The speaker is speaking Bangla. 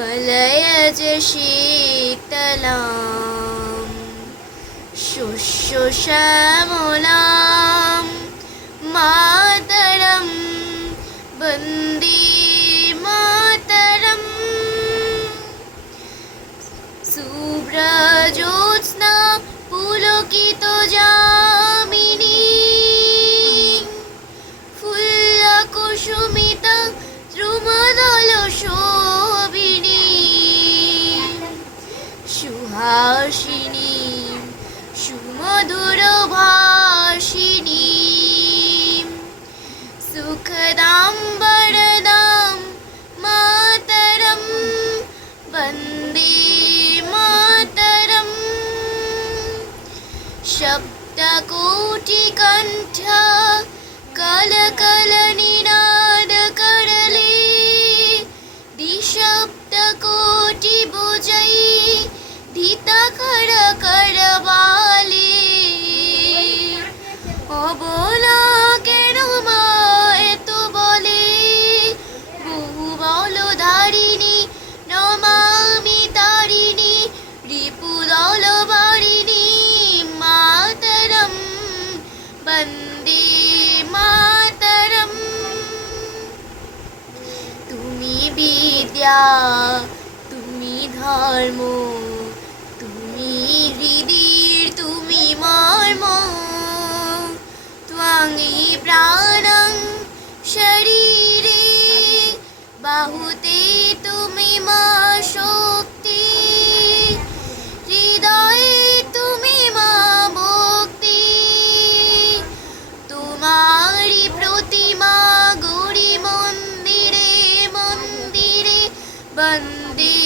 मलयज शीतलां शस्य श्यामलां मातरं वन्दे मातरम्। शुभ्रज्योत्स्ना पुलकितयामिनी फुल्लकुसुमिता द्रुमदलशोभिनी सुहासिनी सुमधुरभाषिणी सुखदां वरदां मातरं वन्दे मातरम्। सप्तकोटिकण्ठ कलकलनिनादकरले द्विसप्तकोटिभुजै धिताखरकरवाले অবলা কেন মা এত বলে বহু বলধারিণী নমামি তারিণী রিপুদল বারিণী মাতরম বন্দে মাতরম। তুমি বিদ্যা তুমি ধর্ম তুমি হৃদির তুমি মর্ম त्वांगी प्राणं शरीरे बाहुते तुमी मा शक्ति हृदये तुमी मा भक्ति तुम्हारी प्रतिमा गौरी मंदिरे मंदिरे वन्दे